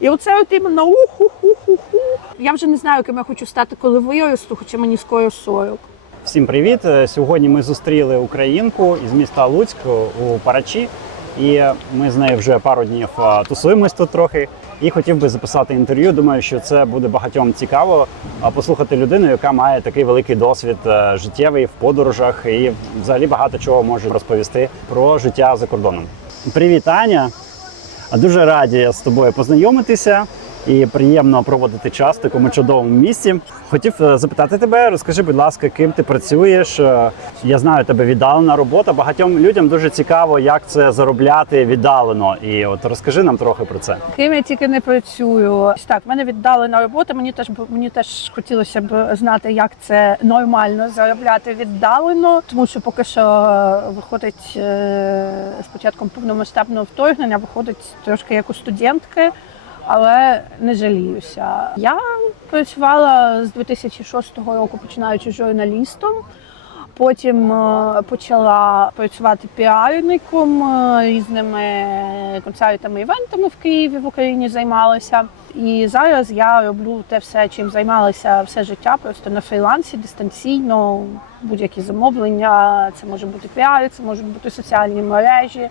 І оце от іменно уху-ху-ху-ху. Я вже не знаю, ким я хочу стати, коли виросту, хоча мені скоро 40. Всім привіт! Сьогодні ми зустріли українку із міста Луцьк у Парачі. І ми з нею вже пару днів тусуємось тут трохи. І хотів би записати інтерв'ю. Думаю, що це буде багатьом цікаво послухати людину, яка має такий великий досвід життєвий в подорожах і взагалі багато чого може розповісти про життя за кордоном. Привіт, Аня! Дуже раді з тобою познайомитися і приємно проводити час в такому чудовому місці. Хотів запитати тебе, розкажи, будь ласка, ким ти працюєш? Я знаю, тебе віддалена робота. Багатьом людям дуже цікаво, як це заробляти віддалено. І от розкажи нам трохи про це. Ким я тільки не працюю. Так, в мене віддалена робота, мені теж хотілося б знати, як це нормально заробляти віддалено, тому що поки що виходить з початком повномасштабного вторгнення, виходить трошки як у студентки. Але не жаліюся. Я працювала з 2006 року, починаючи журналістом. Потім почала працювати піарником, різними концертами, івентами в Києві, в Україні займалася. І зараз я роблю те все, чим займалася все життя, просто на фрілансі, дистанційно, будь-які замовлення. Це може бути піар, це можуть бути соціальні мережі.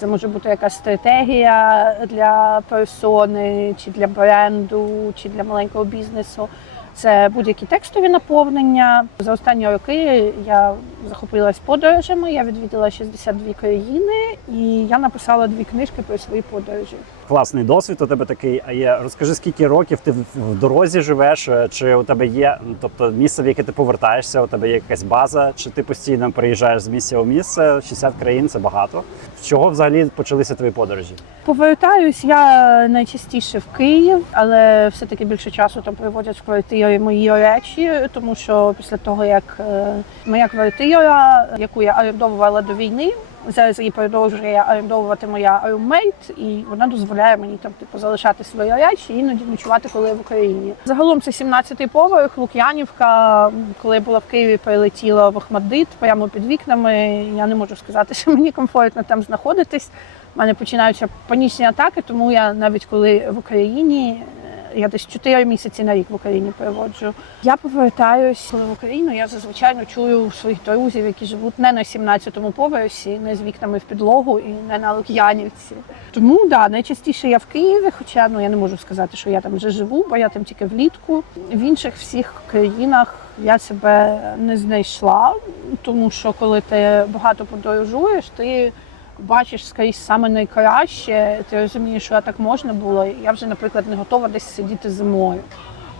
Це може бути якась стратегія для персони, чи для бренду, чи для маленького бізнесу. Це будь-які текстові наповнення. За останні роки я захопилась подорожами, я відвідала 62 країни і я написала 2 книжки про свої подорожі. Класний досвід у тебе такий. А є, розкажи, скільки років ти в дорозі живеш, чи у тебе є, тобто місце, в яке ти повертаєшся, у тебе є якась база, чи ти постійно приїжджаєш з місця у місце? 60 країн – це багато. З чого взагалі почалися твої подорожі? Повертаюсь я найчастіше в Київ, але все-таки більше часу там проводять в квартирі мої речі, тому що після того, як моя квартира, яку я орендовувала до війни, зараз її продовжує орендовувати моя руммейт, і вона дозволяє мені там залишати свої речі і іноді ночувати, коли я в Україні. Загалом це 17-й поверх, Лук'янівка. Коли я була в Києві, прилетіла в Охмаддит прямо під вікнами. Я не можу сказати, що мені комфортно там знаходитись. У мене починаються панічні атаки, тому я навіть коли в Україні, я десь 4 місяці на рік в Україні проводжу. Я повертаюсь, коли в Україну, я зазвичай ночую своїх друзів, які живуть не на 17-му поверсі, не з вікнами в підлогу і не на Лук'янівці. Тому, да, найчастіше я в Києві, хоча я не можу сказати, що я там вже живу, бо я там тільки влітку. В інших всіх країнах я себе не знайшла, тому що коли ти багато подорожуєш, ти бачиш скрізь саме найкраще, ти розумієш, що так можна було. Я вже, наприклад, не готова десь сидіти зимою.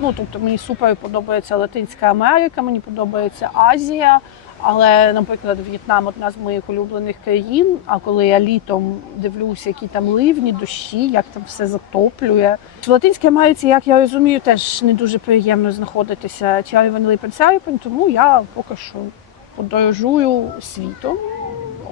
Тобто мені супер подобається Латинська Америка, мені подобається Азія, але, наприклад, В'єтнам – одна з моїх улюблених країн, а коли я літом дивлюся, які там ливні, дощі, як там все затоплює. В Латинській Америці, як я розумію, теж не дуже приємно знаходитися червень-липень-серпень, тому я поки що подорожую світом.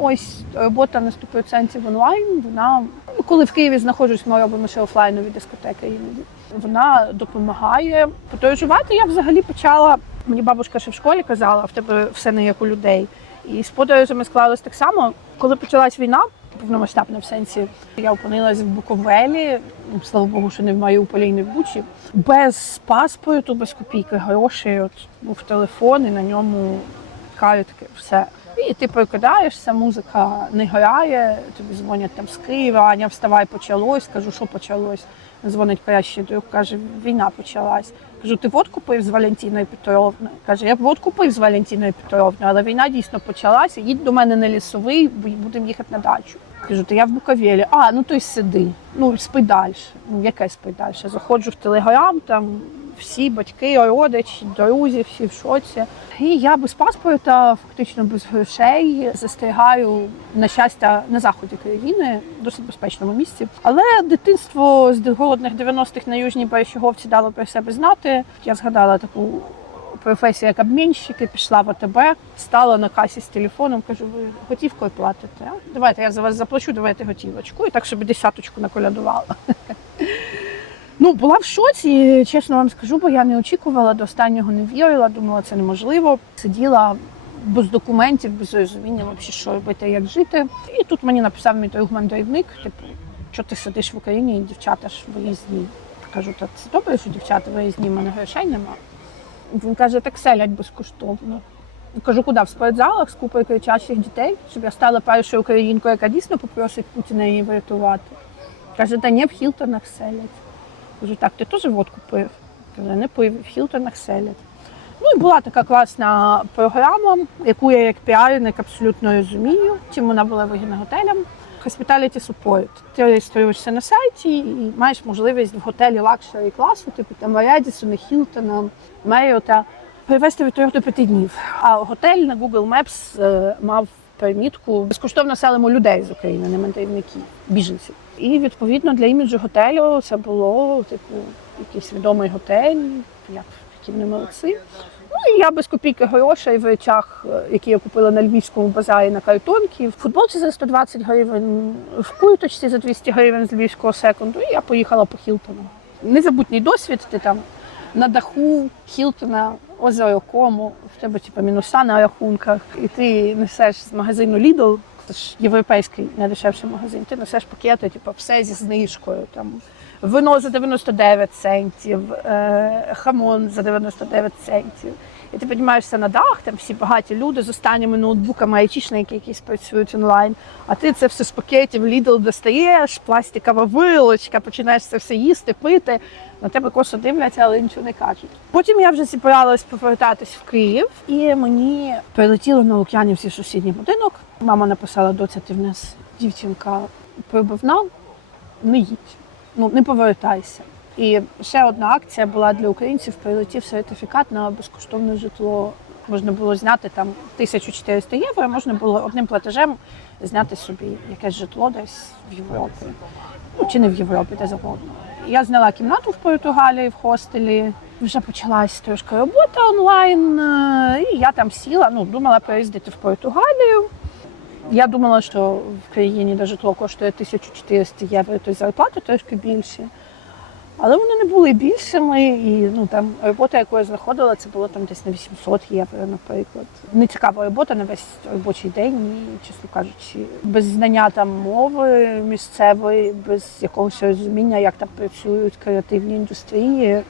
Ось робота на 100% онлайн, вона, коли в Києві знаходжусь, ми робимо ще офлайнові дискотеки іноді. Вона допомагає. Подорожувати я взагалі почала, мені бабушка ще в школі казала, в тебе все не як у людей. І з подорожами склалось так само. Коли почалась війна, повномасштабна в сенсі, я опинилась в Буковелі, слава Богу, що не в Маріуполі і не в Бучі, без паспорту, без копійки грошей, був телефон і на ньому картки, все. І ти прокидаєшся, музика не грає, тобі дзвонять там з Києва, Аня, вставай, почалось. Кажу, що почалось? Дзвонить кращий друг, каже, війна почалась. Кажу, ти водку пив з Валентиною Петровною? Каже, я водку пив з Валентиною Петровною, але війна дійсно почалася, їдь до мене на Лісовий, будемо їхати на дачу. Кажу, то я в Буковелі. То й сиди, спи далі. Яке спи далі? Заходжу в Телеграм, там всі батьки, родичі, друзі, всі в шоці. І я без паспорта, фактично без грошей, застрягаю, на щастя, на заході країни, в досить безпечному місці. Але дитинство з голодних 90-х на Южній Бережчиговці дало про себе знати. Я згадала таку професію, як обмінщики, пішла в АТБ, стала на касі з телефоном, кажу, ви готівкою платите? Давайте, я за вас заплачу, давайте готівочку. І так собі 10-ку наколядувала. Була в шоці, чесно вам скажу, бо я не очікувала, до останнього не вірила, думала, це неможливо. Сиділа без документів, без розуміння, що робити, як жити. І тут мені написав мій друг-мандрівник, що ти сидиш в Україні і дівчата ж виїзні. Кажу, так це добре, що дівчата виїзні, в мене грошей нема. Він каже, так селять безкоштовно. Кажу, куди? В спортзалах з купою кричачих дітей, щоб я стала першою українкою, яка дійсно попросить Путіна її врятувати. Каже, та ні, в Хілтонах селять. Кажу, так, ти теж водку пив? Каже, не пив, в Хілтонах селять. Ну і була така класна програма, яку я як піарник абсолютно розумію, чим вона була вигідна готелям. Hospitality Support. Ти реєструєшся на сайті і маєш можливість в готелі лакшері класу, типу там Радісона, Хілтона, Меріота, перевезти від 3 до 5 днів. А готель на Google Maps мав примітку «Безкоштовно селимо людей з України, не мандрівників, біженців». І відповідно для іміджу готелю це було типу якийсь відомий готель, які вони молодці. Ну і я без копійки грошей в речах, які я купила на львівському базарі на картонки, в футболці за 120 гривень, в курточці за 200 гривень з львівського секунду, і я поїхала по Хілтону. Незабутній досвід, ти там на даху Хілтона, озеро Кому, в тебе типу, мінуса на рахунках, і ти несеш з магазину Lidl, це ж європейський найдешевший магазин, ти несеш пакети, типу, все зі знижкою, там, вино за 99 центів, хамон за 99 центів. І ти піднімаєшся на дах, там всі багаті люди з останніми ноутбуками, айтішники, які працюють онлайн, а ти це все з пакетів Lidl достаєш, пластикова вилочка, починаєш це все їсти, пити, на тебе косо дивляться, але нічого не кажуть. Потім я вже зібралась повертатись в Київ, і мені прилетіло на Лук'янівці сусідній будинок. Мама написала, доця, ти в нас дівчинка пробивна, не їдь. Ну, не повертайся. І ще одна акція була для українців, прилетів сертифікат на безкоштовне житло. Можна було зняти там 1400 євро, можна було одним платежем зняти собі якесь житло десь в Європі. Ну, чи не в Європі, де завгодно. Я зняла кімнату в Португалії, в хостелі. Вже почалась трошки робота онлайн, і я там сіла, думала приїздити в Португалію. Я думала, що в країні, де житло коштує 1400 євро, то й зарплата трошки більше. Але вони не були більшими, і там робота, яку я знаходила, це було там десь на 800 євро, наприклад. Нецікава робота на весь робочий день, і, чесно кажучи, без знання там мови місцевої, без якогось розуміння, як там працюють креативні індустрії,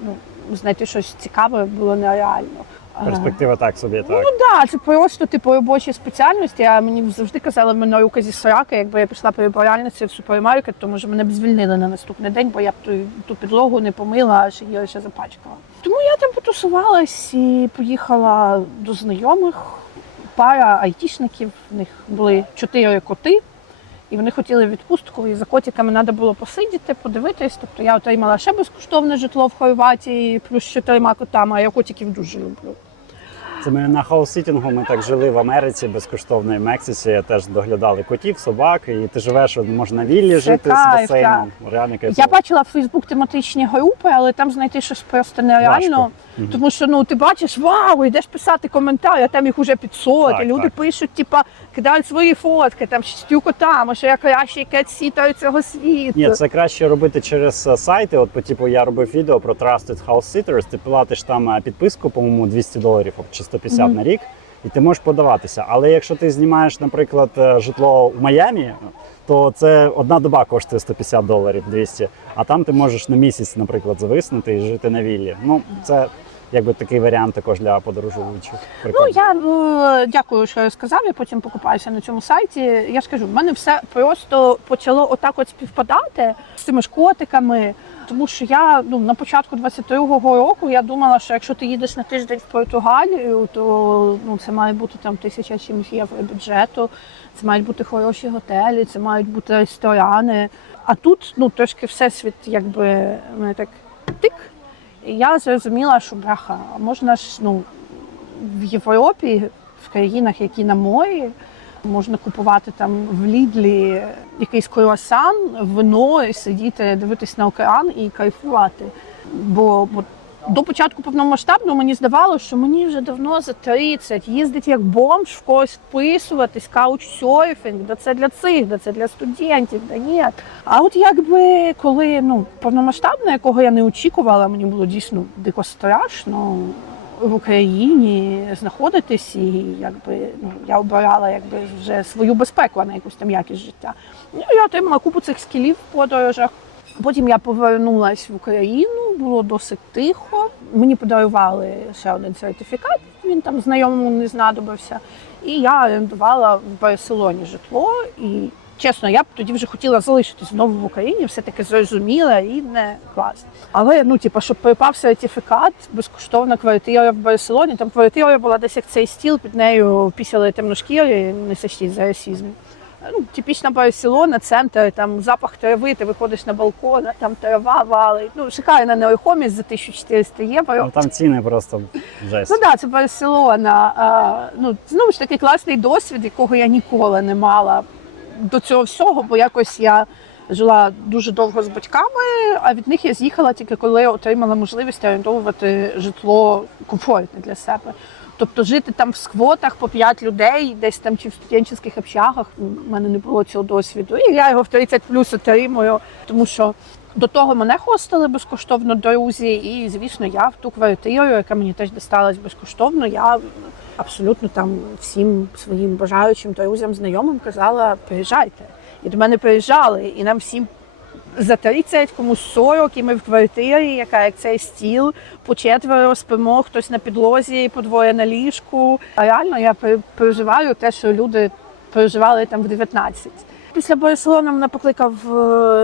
знайти щось цікаве було нереально. Перспектива так собі, так. Ну так, це просто типу робочі спеціальності. А мені завжди казали, в мене рука зі сраки, якби я пішла прибиральницею в супермаркет, тому що мене б звільнили на наступний день, бо я б ту підлогу не помила, аж її лише запачкала. Тому я там потусувалась і поїхала до знайомих. Пара айтішників, в них були 4 коти, і вони хотіли відпустку, і за котиками треба було посидіти, подивитись. Тобто я отримала ще безкоштовне житло в Хорватії, плюс з 4 котами, а я котиків дуже люблю. Це ми на хаус-сітінгу, ми так жили в Америці безкоштовно, і в Мексиці теж доглядали котів, собак, і ти живеш, можна на віллі жити з басейном. Реально кайфово. Я бачила в Фейсбук тематичні групи, але там знайти щось просто нереально. Важко. Тому що ти бачиш, вау, йдеш писати коментарі, а там їх уже 500, Так, і люди так. пишуть, кидають свої фотки, там 6 котами, що я кращий кет-сітер цього світу. Ні, це краще робити через сайти. От, я робив відео про Trusted House Sitters, ти платиш там підписку, по-моєму, $200 чи 150 на рік, і ти можеш подаватися. Але якщо ти знімаєш, наприклад, житло в Майамі, то це одна доба коштує $150, 200, а там ти можеш на місяць, наприклад, зависнути і жити на віллі. Це такий варіант також для подорожуючих. Я дякую, що сказав, я потім покупаюся на цьому сайті. Я ж кажу, в мене все просто почало отак от співпадати з цими ж котиками, тому що я на початку 22-го року я думала, що якщо ти їдеш на тиждень в Португалію, то це має бути там 1000 чимось євро бюджету, це мають бути хороші готелі, це мають бути ресторани. А тут трошки всесвіт мене так тик. І я зрозуміла, що бляха, можна ж в Європі, в країнах, які на морі, можна купувати там в Лідлі якийсь круасан, вино, і сидіти, дивитись на океан і кайфувати. Бо до початку повномасштабного мені здавалося, що мені вже давно за 30, їздить як бомж в когось вписуватись, каучсерфінг, да це для цих, да це для студентів, да ні. А от коли повномасштабне, якого я не очікувала, мені було дійсно дико страшно, в Україні знаходитись, і якби я обирала якби вже свою безпеку, а не якусь там якість життя. Я отримала купу цих скілів в подорожах. Потім я повернулася в Україну, було досить тихо. Мені подарували ще один сертифікат, він там знайомому не знадобився. І я орендувала в Барселоні житло. І чесно, я б тоді вже хотіла залишитись знову в Україні, все-таки зрозуміла, рідне, клас. Але, щоб припав сертифікат, безкоштовна квартира в Барселоні, там квартира була десь як цей стіл, під нею пісяли темношкірі, не сочтіть за расизм. Типічна Барселона, центр, там запах трави, ти виходиш на балкон, там трава валить. Шикарна нерухомість за 1400 євро. Там ціни просто жесть. Це Барселона. Знову ж таки класний досвід, якого я ніколи не мала до цього всього, бо якось я жила дуже довго з батьками, а від них я з'їхала тільки коли отримала можливість орендовувати житло комфортне для себе. Тобто жити там в сквотах по 5 людей, десь там чи в студентських общагах, в мене не було цього досвіду. І я його в 30+ отримую, тому що до того мене хостили безкоштовно друзі, і, звісно, я в ту квартиру, яка мені теж дісталась безкоштовно, я абсолютно там всім своїм бажаючим друзям, знайомим казала, приїжджайте. І до мене приїжджали, і нам всім за 30, комусь 40, і ми в квартирі, яка як цей стіл, по 4 спимо, хтось на підлозі, по 2 на ліжку. А реально я переживаю те, що люди переживали там в 19. Після Барселони мене покликав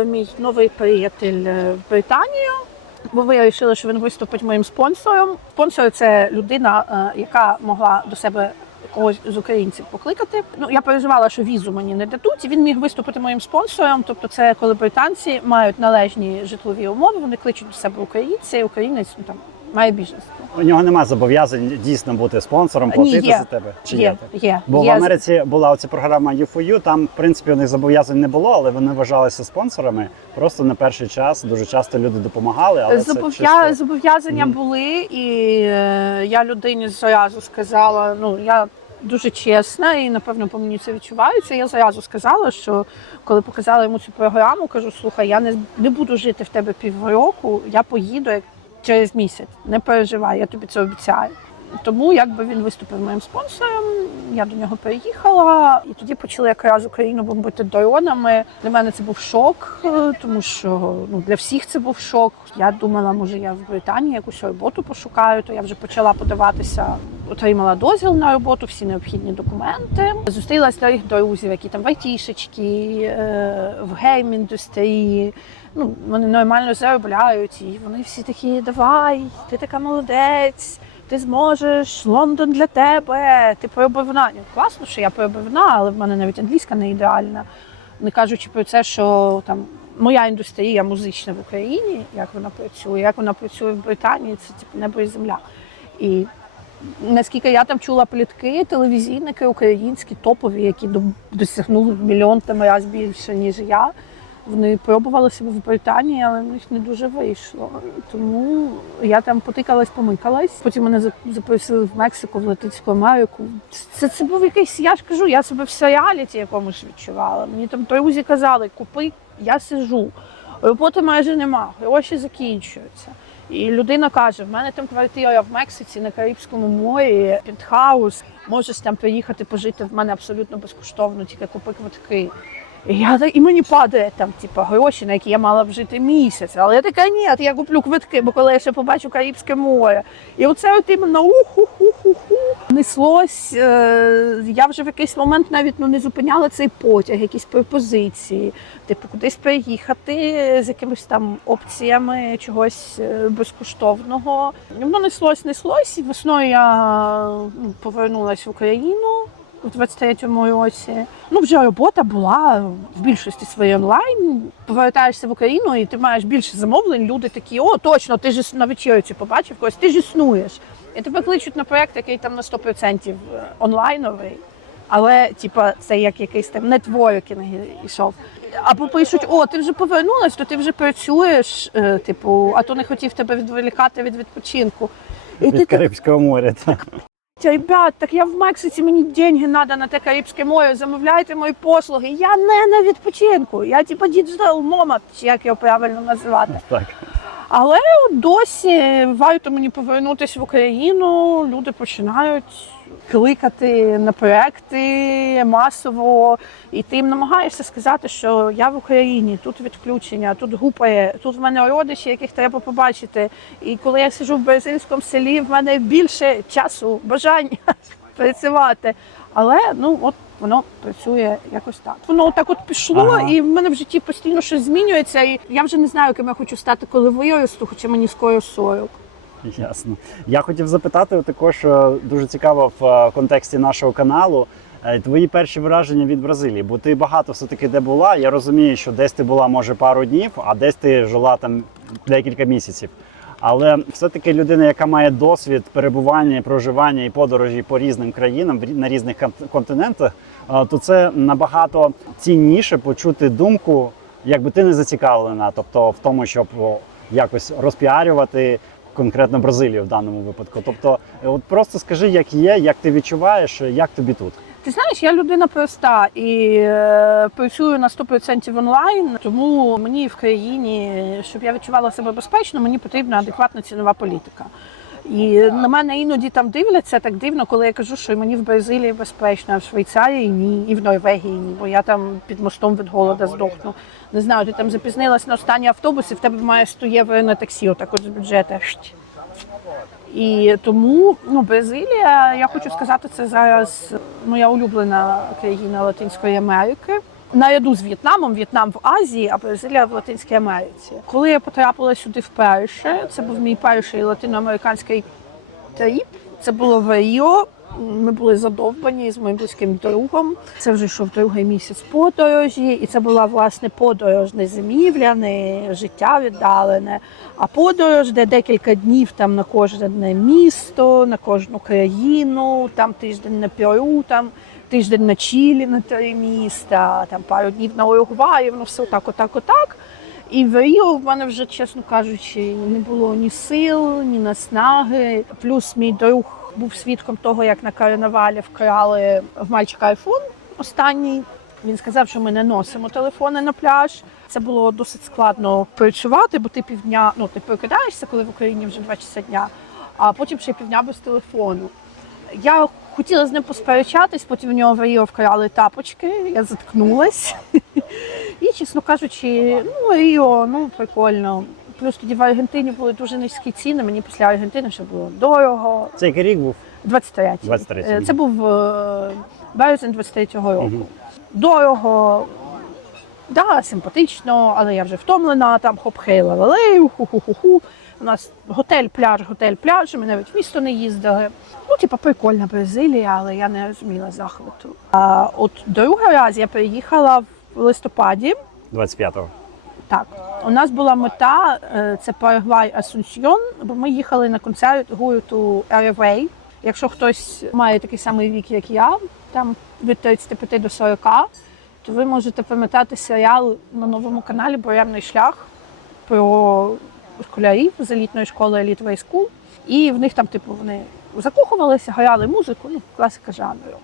мій новий приятель в Британію, бо вирішили, що він виступить моїм спонсором. Спонсор – це людина, яка могла до себе когось з українців покликати. Я переживала, що візу мені не дадуть, і він міг виступити моїм спонсором. Тобто це коли британці мають належні житлові умови, вони кличуть до себе українця, і українець там має бізнес. У нього немає зобов'язань дійсно бути спонсором, платити за тебе? Чи є? Бо в Америці була оця програма U4U, там, в принципі, у них зобов'язань не було, але вони вважалися спонсорами. Просто на перший час дуже часто люди допомагали, але Зобов'язання були, і я людині зразу сказала, я дуже чесна, і, напевно, по мені це відчувається. Я зразу сказала, що коли показала йому цю програму, кажу, слухай, я не буду жити в тебе півроку, я поїду через місяць, не переживай, я тобі це обіцяю. Тому він виступив моїм спонсором, я до нього переїхала, і тоді почали якраз Україну бомбити дронами. Для мене це був шок, тому що для всіх це був шок. Я думала, може я в Британії якусь роботу пошукаю, то я вже почала подаватися, отримала дозвіл на роботу, всі необхідні документи. Зустрілася старих друзів, які там в айтішечки, в гейм-індустрії. Вони нормально заробляють, і вони всі такі, давай, ти така молодець, ти зможеш, Лондон для тебе, ти пробивна. Класно, що я пробивна, але в мене навіть англійська не ідеальна. Не кажучи про це, що там моя індустрія музична в Україні, як вона працює в Британії, це небо і земля. І наскільки я там чула плітки, телевізійники українські, топові, які досягнули 1 мільйон раз більше, ніж я, вони пробували себе в Британії, але в них не дуже вийшло. Тому я там потикалась-помикалась. Потім мене запросили в Мексику, в Латинську Америку. Це був якийсь, я ж кажу, я себе в серіаліті якомусь відчувала. Мені там друзі казали, купи, я сиджу. Роботи майже нема, гроші закінчуються. І людина каже, в мене там квартира в Мексиці на Карибському морі, пентхаус, можеш там приїхати пожити в мене абсолютно безкоштовно, тільки купи квитки. І мені падає там, гроші, на які я мала б жити місяць. Але я така, ні, я куплю квитки, бо коли я ще побачу Карибське море. І оце іменно неслось. Я вже в якийсь момент навіть не зупиняла цей потяг, якісь пропозиції. Кудись приїхати з якимись там опціями чогось безкоштовного. Воно неслось. І весною я повернулася в Україну у 23-му році. Вже робота була в більшості своєї онлайн. Повертаєшся в Україну і ти маєш більше замовлень. Люди такі, о, точно, ти ж на вечірці побачив когось, ти ж існуєш. І тебе кличуть на проєкт, який там на 100% онлайновий. Але, це як якийсь там нетворкінг ішов. Або пишуть, о, ти вже повернулась, то ти вже працюєш, а то не хотів тебе відволікати від відпочинку. Від Карибського моря, так. Ребят, так я в Мексиці, мені деньги треба на те Карибське море, замовляйте мої послуги. Я не на відпочинку, я digital nomad, чи як його правильно називати. Так. Але от досі варто мені повернутися в Україну, люди починають кликати на проекти масово, і ти їм намагаєшся сказати, що я в Україні, тут відключення, тут гупає, тут в мене родичі, яких треба побачити. І коли я сиджу в бразильському селі, в мене більше часу, бажання працювати. Але от воно працює якось так. Воно так от пішло, і в мене в житті постійно щось змінюється. І я вже не знаю, ким я хочу стати, коли виросту, хоча мені скоро 40. Ясно. Я хотів запитати також, дуже цікаво в контексті нашого каналу, твої перші враження від Бразилії, бо ти багато все-таки де була. Я розумію, що десь ти була, може, пару днів, а десь ти жила там декілька місяців. Але все-таки людина, яка має досвід перебування, проживання і подорожі по різним країнам, на різних континентах, то це набагато цінніше почути думку, якби ти не зацікавлена, тобто в тому, щоб якось розпіарювати конкретно Бразилію в даному випадку. Тобто, от просто скажи, як є, як ти відчуваєш, як тобі тут? Ти знаєш, я людина проста і працюю на 100% онлайн, тому мені в країні, щоб я відчувала себе безпечно, мені потрібна адекватна цінова політика. І на мене іноді там дивляться так дивно, коли я кажу, що мені в Бразилії безпечно, а в Швейцарії ні, і в Норвегії ні, бо я там під мостом від голода здохну. Не знаю, ти там запізнилась на останній автобус, і в тебе має 100 євро на таксі, отак от з бюджету. І тому Бразилія, я хочу сказати, це зараз моя улюблена країна Латинської Америки. Наряду з В'єтнамом, В'єтнам в Азії, а Бразилія в Латинській Америці. Коли я потрапила сюди вперше, це був мій перший латиноамериканський тріп, це було в Ріо. Ми були задовбані з моїм близьким другом. Це вже йшов другий місяць подорожі, і це була, власне, подорож не зимівля, не життя віддалене, а подорож, де декілька днів там на кожне місто, на кожну країну, там тиждень на Перу, там тиждень на Чилі, на 3 міста, там пару днів на Уругваї, воно все отак. І в Ріо в мене вже, чесно кажучи, не було ні сил, ні наснаги. Плюс мій друг був свідком того, як на карнавалі вкрали в мальчика айфон останній. Він сказав, що ми не носимо телефони на пляж. Це було досить складно працювати, бо ти півдня, ти прокидаєшся, коли в Україні вже 2 часа дня, а потім ще півдня без телефону. Я хотіла з ним посперечатись, потім в нього в Ріо вкрали тапочки, я заткнулась. І, чесно кажучи, Ріо, прикольно. Плюс тоді в Аргентині були дуже низькі ціни, мені після Аргентини ще було дорого. Це який рік був? 23-й. Це був березень 23-го року. Дорого, симпатично, але я вже втомлена, там хоп-хей лавелей, ху-ху-ху-ху. У нас готель, пляж, ми навіть в місто не їздили. Прикольна Бразилія, але я не розуміла захвату. А от другий раз я приїхала в листопаді. 25-го. Так, у нас була мета, це Парагвай Асунсьйон, бо ми їхали на концерт гурту Airway. Якщо хтось має такий самий вік, як я, там від 35 до 40, то ви можете пам'ятати серіал на новому каналі «Буремний шлях» про школярів з елітної школи Elite Way School. І в них там, вони закохувалися, грали музику, класика жанру.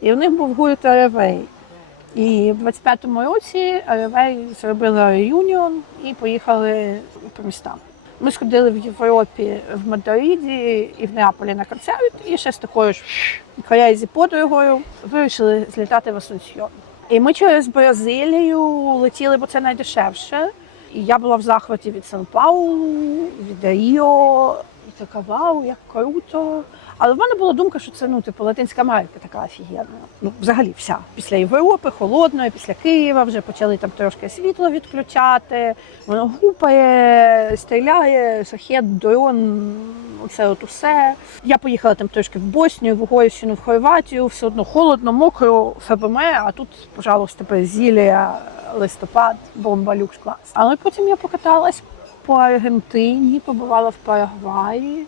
І в них був гурт Airway. І в 25-му році Airway зробили реюніон і поїхали по містам. Ми сходили в Європі, в Мадриді і в Неаполі на концерт, і ще з такою ж крейзі подругою вирішили злітати в Асунсьйон. І ми через Бразилію летіли, бо це найдешевше. І я була в захваті від Сан-Паулу, від Ріо, і така, вау, як круто. Але в мене була думка, що це, Латинська Америка така офігенна. Взагалі вся. Після Європи, холодної, після Києва вже почали там трошки світло відключати. Воно гупає, стріляє, шахет, дрон, оце от усе. Я поїхала там трошки в Боснію, в Угорщину, в Хорватію, все одно холодно, мокро, ФБМ, а тут, пожалуйста, Бразилія, листопад, бомба, люкс, клас. Але потім я покаталась по Аргентині, побувала в Парагваї.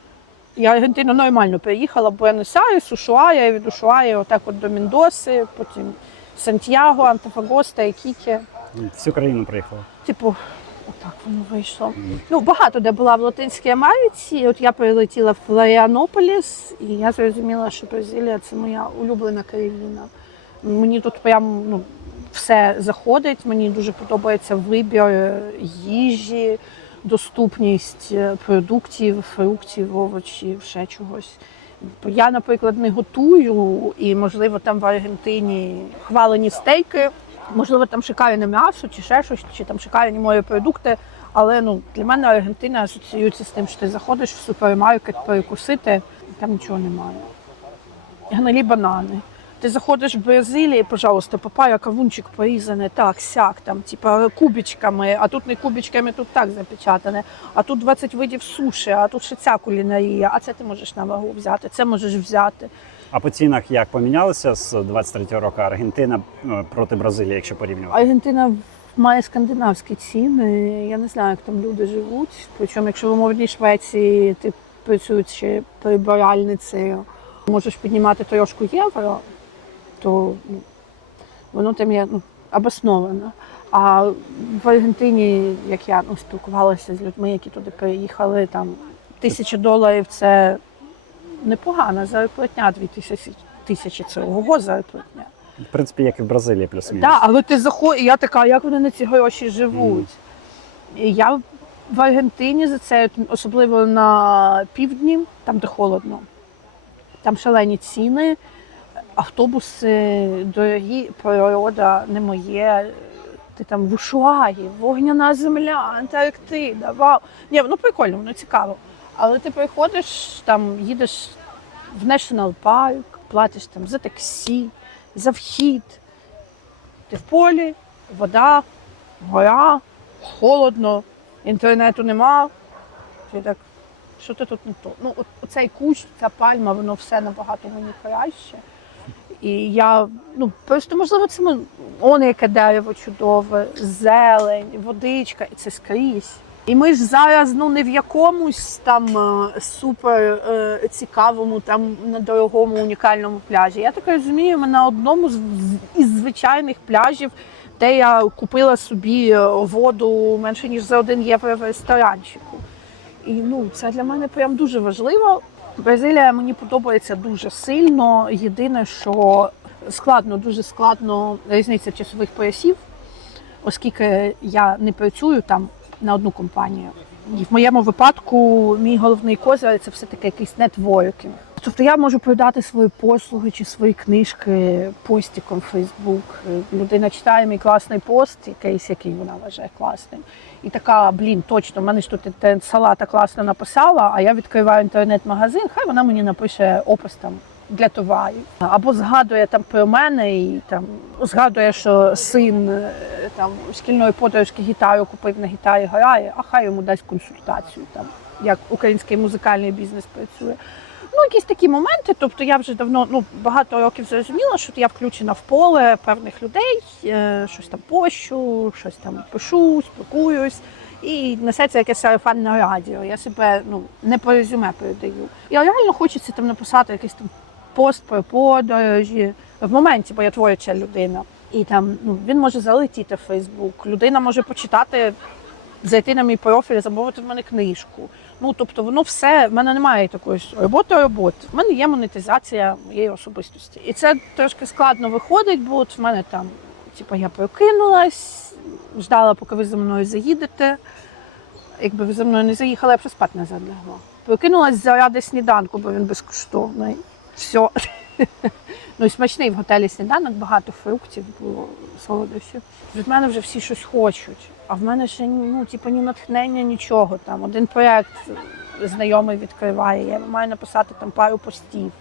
Я Аргентину нормально приїхала, Буенос-Айрес, Усhuaia, від Усhuaia отак от до Мендоси, потім Сантьяго, Антофагоста, Ікіке. Всю країну приїхала? Отак воно вийшло. Багато де була в Латинській Америці. От я прилетіла в Флоріанополіс, і я зрозуміла, що Бразилія – це моя улюблена країна. Мені тут прям, все заходить, мені дуже подобається вибір їжі. доступність продуктів, фруктів, овочів, ще чогось. Я, наприклад, не готую, і, можливо, там в Аргентині хвалені стейки, можливо, там шикарне м'ясо, чи ще щось, чи там шикарні морепродукти, але для мене Аргентина асоціюється з тим, що ти заходиш в супермаркет перекусити, там нічого немає. Гнилі банани. Ти заходиш в Бразилії, пожалуйста, папая, кавунчик порізаний, так, сяк, там, типа кубичками, а тут не кубичками, тут так запечатане, а тут 20 видів суші, а тут ще ця кулінарія, а це ти можеш на вагу взяти, це можеш взяти. А по цінах як помінялося з 23-го року Аргентина проти Бразилії, якщо порівнювати? Аргентина має скандинавські ціни, я не знаю, як там люди живуть, причому якщо в умовній Швеції ти працюючи прибиральницею, можеш піднімати трошку євро, то воно там є обосновано. А в Аргентині, як я спілкувалася з людьми, які туди переїхали, там $1000 – це непогана зарплатня, 2000 – це ого зарплатня. В принципі, як і в Бразилії, плюс-мінус. Так, але ти заходиш, я така, як вони на ці гроші живуть? І я в Аргентині за це, особливо на півдні, там де холодно, там шалені ціни, автобуси дорогі, природа не моє, ти там в Ушуаї, вогняна земля, Антарктида, вау. Ні, воно прикольно, воно цікаво. Але ти приходиш, там їдеш в National Park, платиш там за таксі, за вхід. Ти в полі, вода, гора, холодно, інтернету нема. Ти так, що ти тут не то? Оцей кущ, ця пальма, воно все набагато мені краще. І я, просто, можливо, це яке дерево чудове, зелень, водичка, і це скрізь. І ми ж зараз, не в якомусь там супер цікавому, там на дорогому, унікальному пляжі. Я так розумію, ми на одному із звичайних пляжів, де я купила собі воду менше, ніж за €1 в ресторанчику. І, це для мене прям дуже важливо. Бразилія мені подобається дуже сильно. Єдине, що дуже складно різниця часових поясів, оскільки я не працюю там на одну компанію. І в моєму випадку мій головний козир – це все-таки якийсь нетворкінг. Тобто я можу продати свої послуги чи свої книжки постіком в Facebook. Людина читає мій класний пост, який вона вважає класним. І така, точно, в мене ж тут салата класно написала, а я відкриваю інтернет-магазин, хай вона мені напише опис там для товарів. Або згадує там про мене і там згадує, що син там шкільної подружки гітару купив, на гітарі грає, а хай йому дасть консультацію, там, як український музикальний бізнес працює. Якісь такі моменти, тобто я вже давно, багато років зрозуміла, що я включена в поле певних людей, щось там пощу, щось там пишу, спілкуюсь, і несеться якесь сарафанне радіо. Я себе, не по резюме передаю. І реально хочеться там написати якийсь там пост про подорожі в моменті, бо я творча людина. І там, він може залетіти в Фейсбук, людина може почитати, зайти на мій профіль, замовити в мене книжку. Тобто воно все, в мене немає такої роботи. В мене є монетизація моєї особистості. І це трошки складно виходить, бо в мене там, я прокинулась, ждала, поки ви за мною заїдете. Якби ви за мною не заїхали, я б спати назад лягла. Прокинулась заради сніданку, бо він безкоштовний. Все. І смачний в готелі сніданок, багато фруктів було, солодощів. Від мене вже всі щось хочуть. А в мене ще ні натхнення, нічого. Там один проєкт знайомий відкриває, я маю написати там пару постів.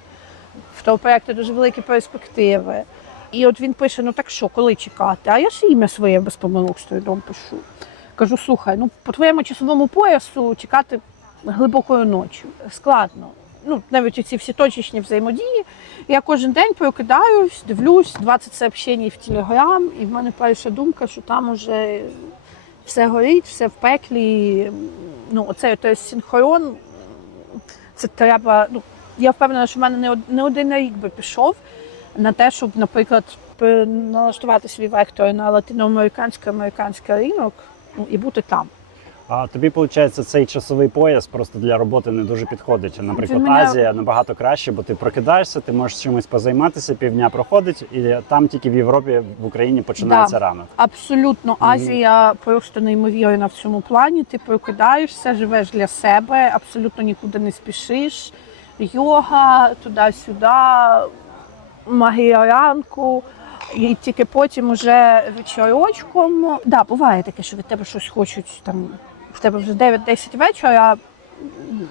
В того проєкту дуже великі перспективи. І от він пише, так що, коли чекати? А я ж ім'я своє без помилок з трудом пишу. Кажу, слухай, по твоєму часовому поясу чекати глибокою ночі. Складно. Навіть ці всі точечні взаємодії. Я кожен день прокидаюсь, дивлюсь, 20 сообщень в Телеграм, і в мене перша думка, що там уже все горить, все в пеклі. Оцей синхрон, це треба, я впевнена, що в мене не один рік би пішов на те, щоб, наприклад, налаштувати свій вектор на латиноамериканський ринок і бути там. А тобі, виходить, цей часовий пояс просто для роботи не дуже підходить. Наприклад, Він мене- Азія набагато краще, бо ти прокидаєшся, ти можеш чимось позайматися, півдня проходить, і там тільки в Європі, в Україні починається ранок. Абсолютно, Азія просто неймовірна в цьому плані. Ти прокидаєшся, живеш для себе, абсолютно нікуди не спішиш. Йога, туди-сюди, магія ранку. І тільки потім уже вечорочком. Да, буває таке, що від тебе щось хочуть, там, в тебе вже 9-10 вечора.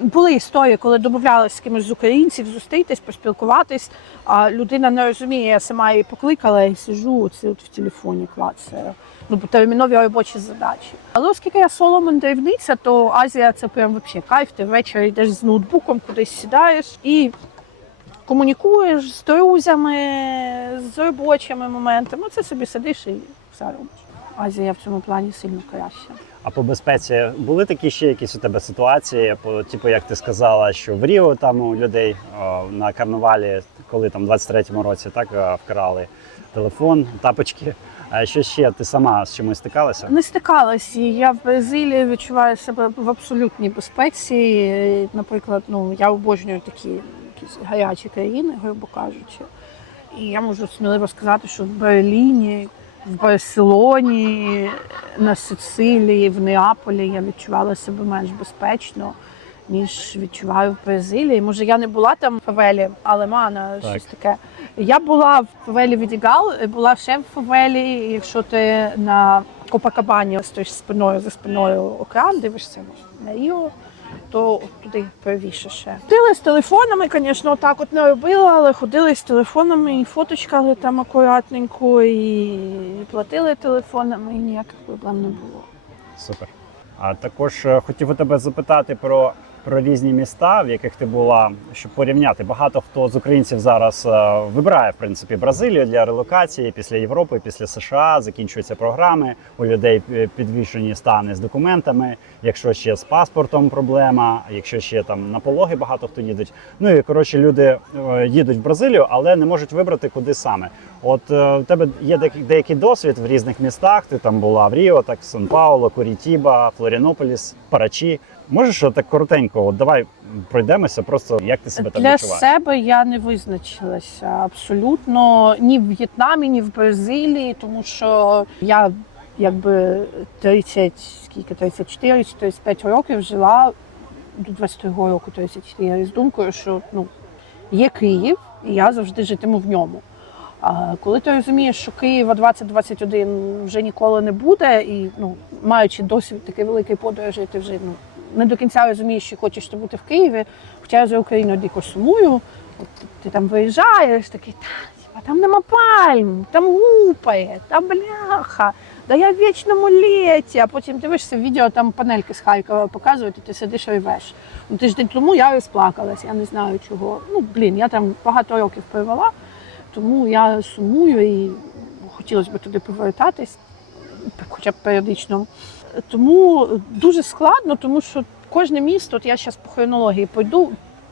Були історії, коли домовлялися з кимось з українців зустрітись, поспілкуватись, а людина не розуміє, я сама її покликала і сиджу оце от в телефоні клацаю. Ну, бо термінові робочі задачі. Але оскільки я соло-мандрівниця, то Азія це прям взагалі кайф. Ти ввечері йдеш з ноутбуком, кудись сідаєш і комунікуєш з друзями, з робочими моментами. Це собі сидиш і все робиш. Азія в цьому плані сильно краща. А по безпеці були такі ще якісь у тебе ситуації, типу, як ти сказала, що в Ріо там у людей на карнавалі, коли там в 23-му році так вкрали телефон, тапочки. А що ще ти сама з чимось стикалася? Не стикалася. Я в Бразилії відчуваю себе в абсолютній безпеці. Наприклад, я обожнюю такі якісь гарячі країни, грубо кажучи. І я можу сміливо сказати, що в Берліні, в Барселоні, на Сицилії, в Неаполі я відчувала себе менш безпечно, ніж відчуваю в Бразилії. Може, я не була там в фавелі Алемана, щось таке. Я була в фавелі Відігал, була ще в фавелі, якщо ти на Копакабані стоїш за спиною океан, дивишся на Ріо, то туди правіше ще. Ходили з телефонами, звісно, так от не робила, але ходили з телефонами і фоточкали там акуратненько, і платили телефонами, і ніяких проблем не було. Супер. А також хотів у тебе запитати про різні міста, в яких ти була, щоб порівняти. Багато хто з українців зараз вибирає, в принципі, Бразилію для релокації після Європи, після США, закінчуються програми, у людей підвищені стани з документами, якщо ще з паспортом проблема, якщо ще там на пологи багато хто їдуть. Ну і, коротше, люди їдуть в Бразилію, але не можуть вибрати, куди саме. От у тебе є деякий досвід в різних містах, ти там була в Ріо, так, Сан-Пауло, Курітіба, Флорінополіс, Парачі. Можеш так коротенько, от давай пройдемося, просто як ти себе там Для відчуваєш? себе я не визначилася абсолютно ні в В'єтнамі, ні в Бразилії, тому що я якби 34-35 років жила до 22-го року 34 з думкою, що є Київ, і я завжди житиму в ньому. А коли ти розумієш, що Києва 2021 вже ніколи не буде, і маючи досвід такий великий подорожі, ти вже не до кінця розумієш, що хочеш бути в Києві, хоча я за Україну дико сумую. От ти там виїжджаєш, такий, там нема пальм, там гупає, там бляха, да я в вічному літі, а потім дивишся відео, там панельки з Харкова показують, і ти сидиш і ревеш. Тиждень тому я розплакалась, я не знаю чого. Я там багато років провела, тому я сумую і хотілося б туди повертатись, хоча б періодично. Тому дуже складно, тому що кожне місто, от я зараз по хронології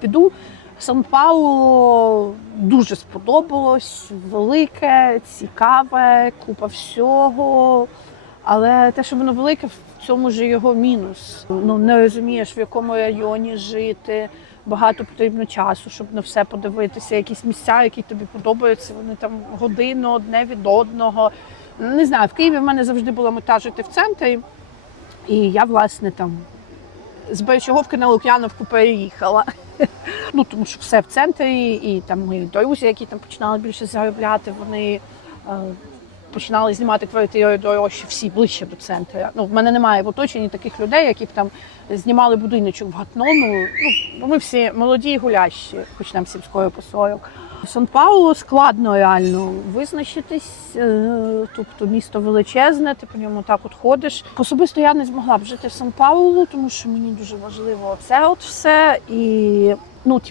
піду, Сан-Пауло дуже сподобалось, велике, цікаве, купа всього, але те, що воно велике, в цьому ж його мінус. Не розумієш, в якому районі жити, багато потрібно часу, щоб на все подивитися, якісь місця, які тобі подобаються, вони там годину одне від одного. Не знаю, в Києві в мене завжди була мета жити в центрі, і я, власне, там з Береговки на Лук'яновку переїхала. Тому що все в центрі, і там мої друзі, які там починали більше заробляти, вони починали знімати квартири дорожчі, всі ближче до центру. В мене немає в оточенні таких людей, які б там знімали будиночок в Гатному. Бо ми всі молоді і гулящі, хоч нам всім скоро по 40. В Сан-Паулу складно реально визначитись, тобто місто величезне, ти по ньому так от ходиш. Особисто я не змогла б жити в Сан-Паулу, тому що мені дуже важливо це от все. І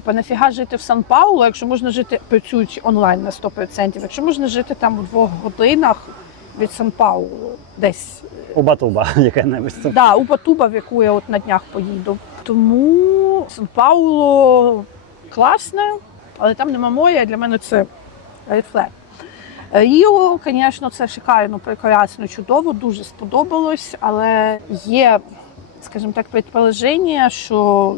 нафіга жити в Сан-Паулу, якщо можна жити, працюючи онлайн на 100%, якщо можна жити там у 2 годинах від Сан-Паулу, десь. Убатуба, яка-небудь. Так, Убатуба, в яку я от на днях поїду. Тому Сан-Паулу класне, але там нема моря, для мене це red flag. Ріо, звісно, це шикарно, прекрасно, чудово, дуже сподобалось, але є скажімо так, предположення, що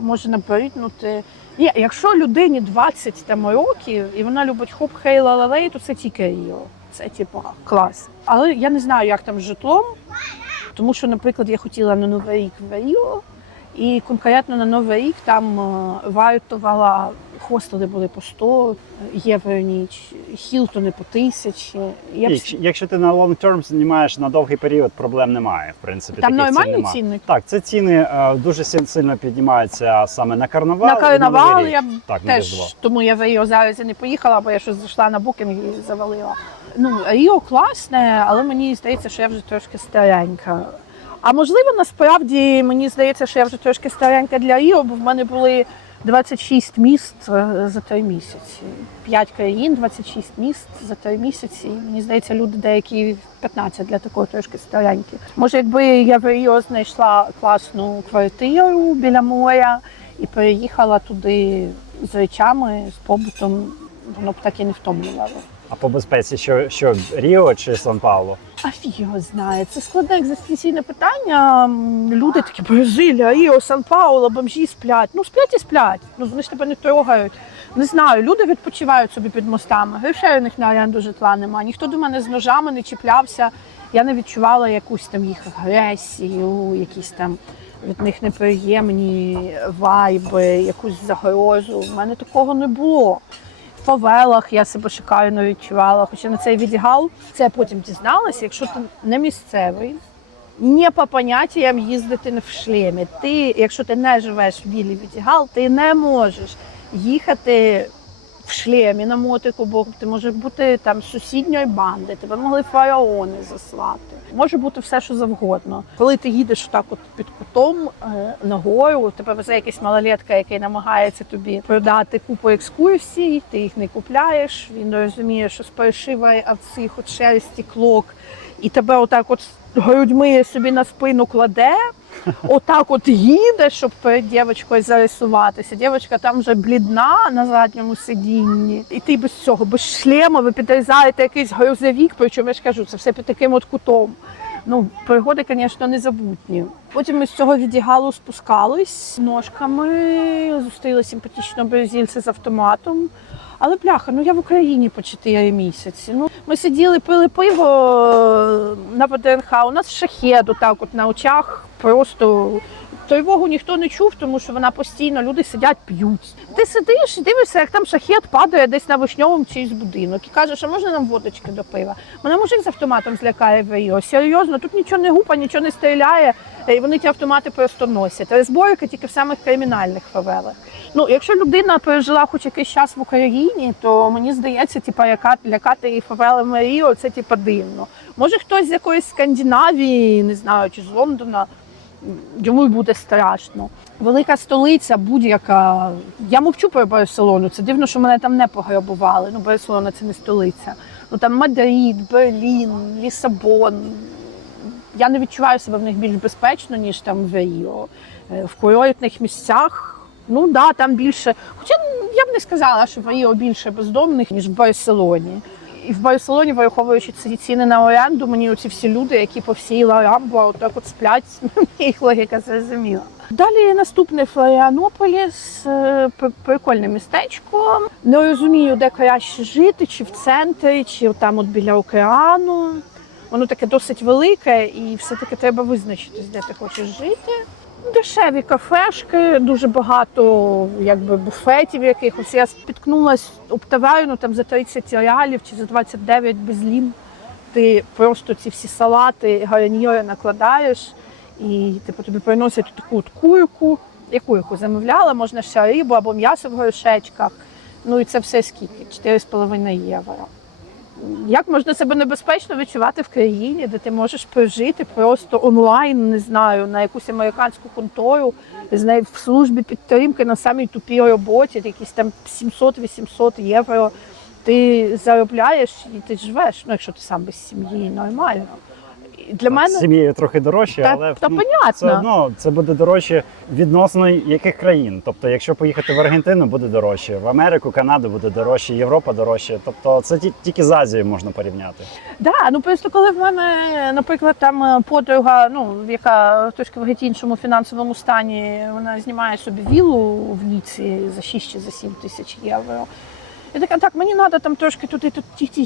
може наприкнути. Ні, якщо людині 20 там, років і вона любить хоп хей ла то це тільки Ріо. Це типу клас. Але я не знаю, як там з житлом, тому що, наприклад, я хотіла на Новий рік в Ріо, і конкретно на Новий рік там вартувала, хостели були по 100 євро ніч, Хілтони по 1000. Якщо ти на long-term знімаєш на довгий період, проблем немає, в принципі. Там таких нормальний цін цінник? Так, це ціни дуже сильно піднімаються саме на карнавал. На карнавал і на я так, теж, тому я в Ріо зараз і не поїхала, бо я щось зайшла на букінг і завалила. Ну, Ріо класне, але мені здається, що я вже трошки старенька. А можливо, насправді, мені здається, що я вже трошки старенька для Ріо, бо в мене були 26 міст за 3 місяці. 5 країн, 26 міст за 3 місяці. Мені здається, люди деякі 15 для такого трошки старенькі. Може, якби я в Ріо знайшла класну квартиру біля моря і переїхала туди з речами, з побутом, воно б так і не втомлювало. А по безпеці, що Ріо чи Сан-Паулу? А фіг його знає. Це складне екзистенційне питання. Люди такі: Бразилія, Ріо, Сан-Пауло, бомжі сплять. Ну, сплять і сплять. Ну, вони ж тебе не трогають. Не знаю, люди відпочивають собі під мостами. Грошей у них на оренду житла немає. Ніхто до мене з ножами не чіплявся. Я не відчувала якусь там їх агресію, якісь там від них неприємні вайби, якусь загрозу. У мене такого не було. В фавелах я себе шикарно відчувала, хоча на цей відігал, це я потім дізналася, якщо ти не місцевий, не по поняттям їздити в шлемі. Якщо ти не живеш в Віллі Відігал, ти не можеш їхати в шлемі на мотику, бо ти може бути там з сусідньої банди, тебе могли фараони заслати. Може бути все, що завгодно. Коли ти їдеш отак от під кутом нагору, тебе везе якийсь малолетка, який намагається тобі продати купу екскурсій, ти їх не купляєш, він розуміє, що з паршивої овці от шерсті клок, і тебе отак от грудьми собі на спину кладе, отак от їде, щоб перед дівчинкою зарисуватися. Дівчинка там вже блідна на задньому сидінні. І ти без цього, без шлема, ви підрізаєте якийсь грузовик, причому я ж кажу, це все під таким от кутом. Ну, пригоди, звісно, незабутні. Потім ми з цього відігалу спускались ножками, зустріли симпатичного бразильця з автоматом. Але, бляха, ну я в Україні по 4 місяці. Ну, ми сиділи, пили пиво на ВДНХ, у нас шахед отак от на очах просто. Тривогу ніхто не чув, тому що вона постійно, люди сидять, п'ють. Ти сидиш і дивишся, як там шахед падає десь на Вишньовому чийсь будинок. І кажеш, а можна нам водочки до пива? Мене мужик з автоматом злякає в Ріо. Серйозно, тут нічого не гупа, нічого не стріляє, і вони ті автомати просто носять. Розборки тільки в самих кримінальних фавелах. Ну, якщо людина пережила хоч якийсь час в Україні, то мені здається, лякати її фавелами Ріо, це дивно. Може хтось з якоїсь Скандинавії, не знаю, чи з Лондона, йому й буде страшно. Велика столиця будь-яка. Я мовчу про Барселону. Це дивно, що мене там не пограбували. Ну, Барселона – це не столиця. Ну, там Мадрид, Берлін, Лісабон. Я не відчуваю себе в них більш безпечно, ніж там в Ріо. В курортних місцях, ну, да, там більше. Хоча я б не сказала, що в Ріо більше бездомних, ніж в Барселоні. І в Барселоні, враховуючи ці ціни на оренду, мені оці всі люди, які по всій Ла Рамбла отак от сплять, їх логіка зрозуміла. Далі наступний Флоріанополіс, прикольне містечко. Не розумію, де краще жити, чи в центрі, чи там от біля океану. Воно таке досить велике і все-таки треба визначитись, де ти хочеш жити. Дешеві кафешки, дуже багато буфетів якихось. Я спіткнулась об таверну там за 30 реалів чи за 29 безлім. Ти просто ці всі салати, гарньори накладаєш і тобі приносять таку от курку. Я курку замовляла, можна ще рибу або м'ясо в горшечках. Ну і це все скільки? 4,5 євро. Як можна себе небезпечно відчувати в країні, де ти можеш прожити просто онлайн, не знаю, на якусь американську контору, в службі підтримки на самій тупій роботі, якісь там 700-800 євро ти заробляєш і ти живеш, ну якщо ти сам без сім'ї, нормально. Для мене з сім'єю трохи дорожче, але та все понятно. одно це буде дорожче відносно яких країн. Тобто, якщо поїхати в Аргентину, буде дорожче, в Америку, Канаду буде дорожче, Європа дорожче. Тобто це тільки з Азією можна порівняти. Да, ну просто коли в мене, наприклад, там подруга, ну яка трошки в геть іншому фінансовому стані, вона знімає собі віллу в Ніці за 6 чи за 7 тисяч євро. Я така, так, мені треба там трошки тут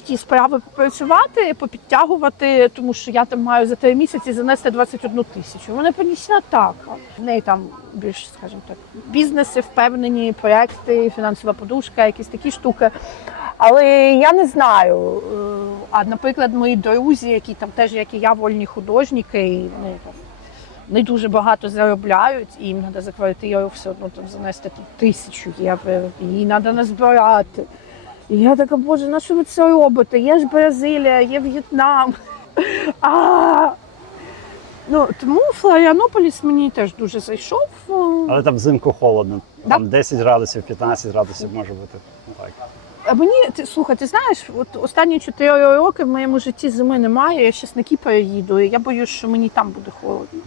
ті справи попрацювати, попідтягувати, тому що я там маю за 3 місяці занести 21 тисячу. Вона понесена так. В неї там більш, скажімо так, бізнеси, впевнені, проекти, фінансова подушка, якісь такі штуки. Але я не знаю. А, наприклад, мої друзі, які там теж, як і я, вольні художники, і вони там не дуже багато заробляють, і їм треба за квартиру все одно там занести 1000 євро, її треба назбирати. І я така, боже, на що ви це робите? Є ж Бразилія, є В'єтнам. Ну, тому Флоріанополіс мені теж дуже зайшов. Але там взимку холодно. Да. Там 10 градусів, 15 градусів може бути. Так. А мені, слухай, ти знаєш, от останні 4 роки в моєму житті зими немає, я зараз на Кіпр їду, і я боюсь, що мені там буде холодно.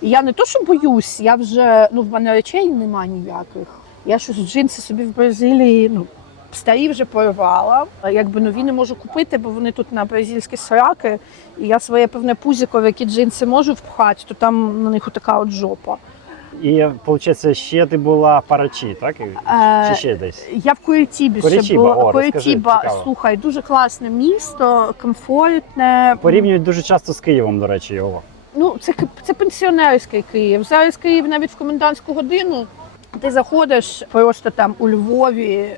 І я не то, що боюсь, я вже, ну, в мене речей немає ніяких. Я щось джинси собі в Бразилії, ну, старі вже порвала. Якби нові не можу купити, бо вони тут на бразильські сраки, і я своє певне пузико, в які джинси можу впхати, то там на них отака от жопа. І, виходить, ще ти була в Парачі, так? Чи ще десь? Я в Куритібі ще Куритіба, була. о, розкажи, Куритіба, цікаво. слухай, дуже класне місто, комфортне. Порівнюють дуже часто з Києвом, до речі, його. Ну, це пенсіонерський Київ. Зараз Київ навіть в комендантську годину. Ти заходиш просто там у Львові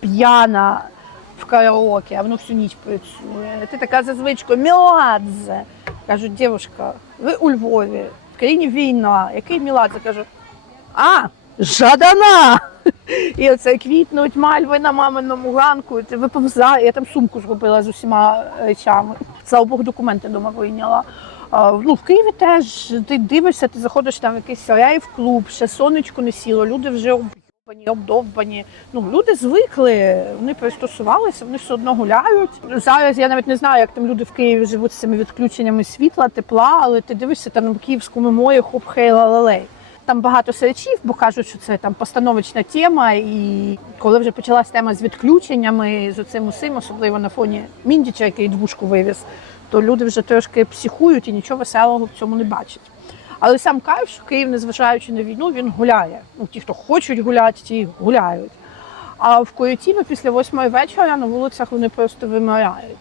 п'яна в караоке, а воно всю ніч працює. Ти така за звичкою «Меладзе». Кажуть, дівчинка, ви у Львові, в країні війна. Який Меладзе? Кажу, Жадана! І оце квітнуть мальви на маминому ганку, і ти виповзає. Я там сумку зробила з усіма речами. Слава Богу, документи дома вийняла. Ну, в Києві теж ти дивишся, ти заходиш там в якийсь рейв-клуб, ще сонечко не сіло, люди вже обдовбані. Ну, люди звикли, вони пристосувалися, вони все одно гуляють. Зараз я навіть не знаю, як там люди в Києві живуть з цими відключеннями світла, тепла, але ти дивишся там на Київському морі хоп-хей-ла-ла-лей. Там багато срачів, бо кажуть, що це там постановочна тема, і коли вже почалась тема з відключеннями, з оцим усім, особливо на фоні Міндіча, який двушку вивіз, то люди вже трошки психують і нічого веселого в цьому не бачать. Але сам кайф, що Київ, незважаючи на війну, він гуляє. Ну, ті, хто хочуть гуляти, ті гуляють. А в Куритібі після 8-ї вечора на вулицях вони просто вимирають.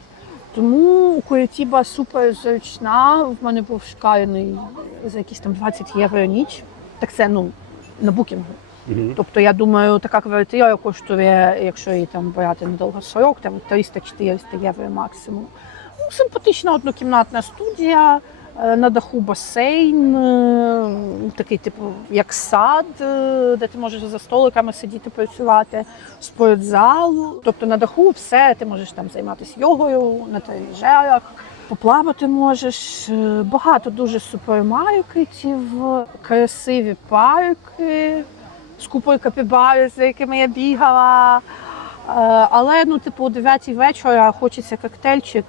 Тому Куритіба супер зручна. В мене був шикарний за якісь там 20 євро ніч. Так це, ну, на букінгу. Тобто, я думаю, така квартира коштує, якщо її там брати на довгосрок, там 300-400 євро максимум. Ну, симпатична однокімнатна студія, на даху басейн, такий типу як сад, де ти можеш за столиками сидіти, працювати, спортзал. Тобто на даху все, ти можеш там займатися йогою, на тренажерах, поплавати можеш. Багато дуже супермаркетів, красиві парки з купою капібари, за якими я бігала. Але, ну, типу, о 9-й вечора хочеться коктейльчик.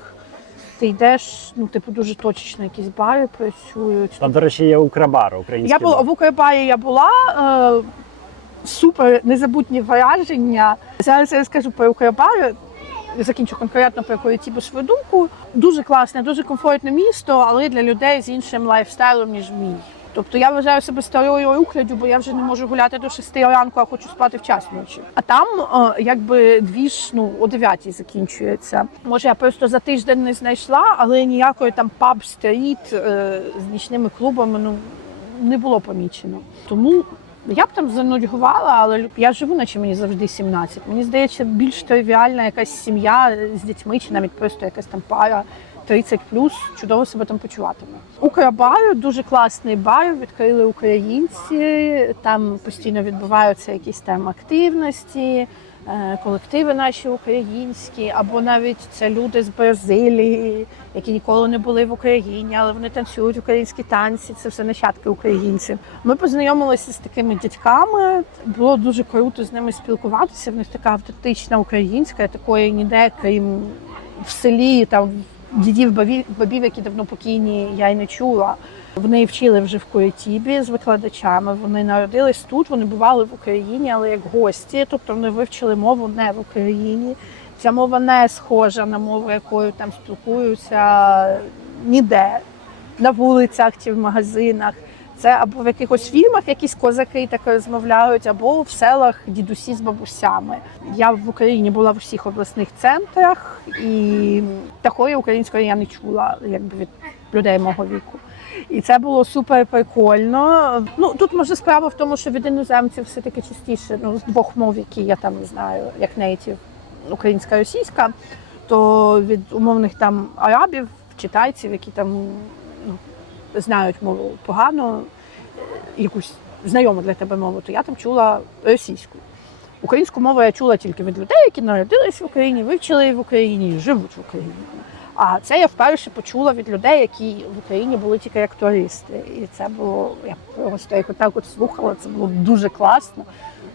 Ти йдеш, ну, типу, дуже точечно якісь бари працюють. Там, до речі, є Украбар, український бар. В Украбарі я була, супер незабутні враження. Зараз я розкажу про Украбар, закінчу конкретно про Куритібу свою думку. Дуже класне, дуже комфортне місто, але для людей з іншим лайфстайлом, ніж мій. Тобто я вважаю себе старою рухлядю, бо я вже не можу гуляти до 6 ранку, а хочу спати в час ночі. А там якби двіж, ну, о 9 закінчується. Може, я просто за тиждень не знайшла, але ніякої там паб-стріт з нічними клубами, ну, не було помічено. Тому я б там занудьгувала, але я живу, наче мені завжди 17. Мені здається, більш тривіальна якась сім'я з дітьми, чи навіть просто якась там пара 30+, чудово себе там почуватиме. Украбар, дуже класний бар, відкрили українці, там постійно відбуваються якісь там активності, колективи наші українські, або навіть це люди з Бразилії, які ніколи не були в Україні, але вони танцюють українські танці, це все нащадки українців. Ми познайомилися з такими дядьками, було дуже круто з ними спілкуватися, в них така автентична українська, такої ніде, крім в селі, там дідів, бабів, які давно покійні, я й не чула. Вони вчили вже в Куритібі з викладачами, вони народились тут, вони бували в Україні, але як гості, тобто вони вивчили мову не в Україні. Ця мова не схожа на мову, якою там спілкуються ніде, на вулицях чи в магазинах. Це або в якихось фільмах якісь козаки так розмовляють, або в селах дідусі з бабусями. Я в Україні була в усіх обласних центрах, і такої української я не чула, якби від людей мого віку. І це було супер прикольно. Ну, тут, може, справа в тому, що від іноземців все-таки частіше, з двох мов, які я там не знаю, як нейтів, українська, російська, то від умовних там арабів, читайців, які там знають мову погано, якусь знайому для тебе мову, то я там чула російську. Українську мову я чула тільки від людей, які народились в Україні, вивчили її в Україні, живуть в Україні. А це я вперше почула від людей, які в Україні були тільки як туристи. І це було, я просто їх отак от слухала, це було дуже класно,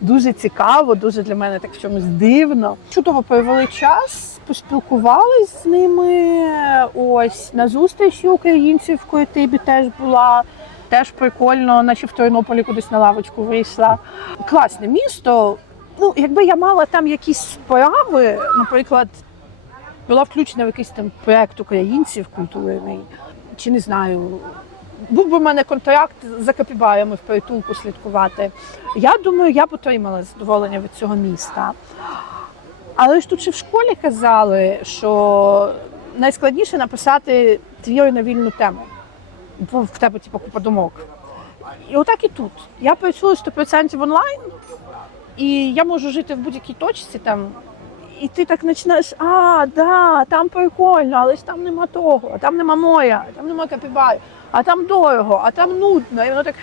дуже цікаво, дуже для мене так в чомусь дивно. Чудово провели час, поспілкувались з ними. Ось на зустрічі українців в Куритибі теж була. Теж прикольно, наче в Тернополі кудись на лавочку вийшла. Класне місто. Ну, якби я мала там якісь справи, наприклад, була включена в якийсь там проєкт українців культурний, чи не знаю, був би в мене контракт за капібарами в притулку слідкувати. Я думаю, я б отримала задоволення від цього міста. Але ж тут ще в школі казали, що найскладніше написати твір на вільну тему. Бо в тебе купа думок. І отак і тут. Я працюю 100% онлайн, і я можу жити в будь-якій точці там. І ти так починаєш, там прикольно, але ж там нема того, а там нема моря, а там нема капібари, а там дорого, а там нудно. І воно так.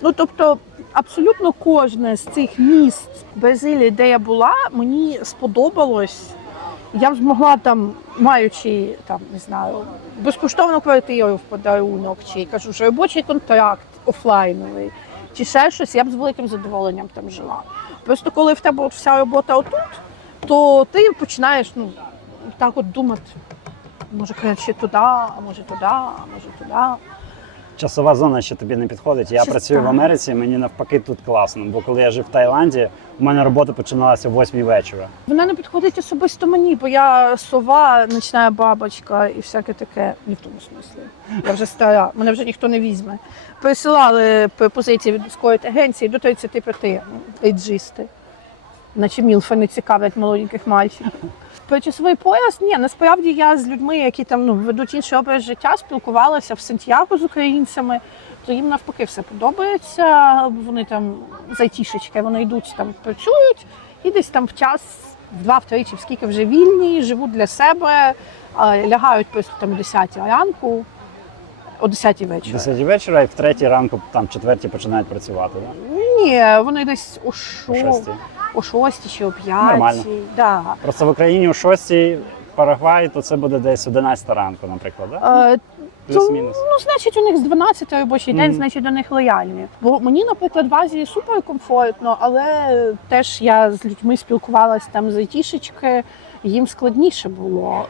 Ну, тобто, абсолютно кожне з цих міст Бразилії, де я була, мені сподобалось. Я б змогла там, маючи, там, не знаю, безкоштовну квартиру в подарунок, чи кажу, що робочий контракт офлайновий, чи ще щось, я б з великим задоволенням там жила. Просто коли в тебе вся робота отут, то ти починаєш так от думати, може краще туди, а може туди, а може туди. Часова зона ще тобі не підходить. Я працюю в Америці, мені навпаки тут класно, бо коли я жив в Таїланді, у мене робота починалася о 8 вечора. Вона не підходить особисто мені, бо я сова, ночна бабочка і всяке таке. Не в тому смислі. Я вже стара, мене вже ніхто не візьме. Присилали пропозиції від військової агенції до 35 ейджисти. Наче мілфи не цікавлять молоденьких мальчиків. Про часовий пояс? Ні, насправді я з людьми, які там ведуть інший образ життя, спілкувалася в Сантьяго з українцями, то їм навпаки все подобається. Вони там зайтішечки, вони йдуть там, працюють і десь там в час, в 2-3 чи в скільки вже вільні, живуть для себе, лягають просто там о 10 ранку, о 10 вечора. 10 вечора і в 3 ранку, там 4 починають працювати, так? Ні, вони десь о 6. О 6 чи о 5. Нормально. Да. Просто в Україні о 6 Парагвай, то це буде десь 11 ранку, наприклад, так? Плюс-мінус. Значить, у них з 12 робочий день, значить, до них лояльні. Бо мені, наприклад, в Азії суперкомфортно, але теж я з людьми спілкувалася там з айтішечки, їм складніше було,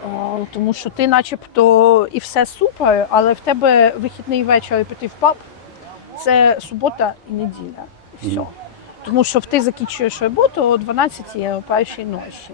тому що ти начебто і все супер, але в тебе вихідний вечір піти в паб – це субота і неділя, і все. Тому що ти закінчуєш роботу о 12-й, о першій ночі.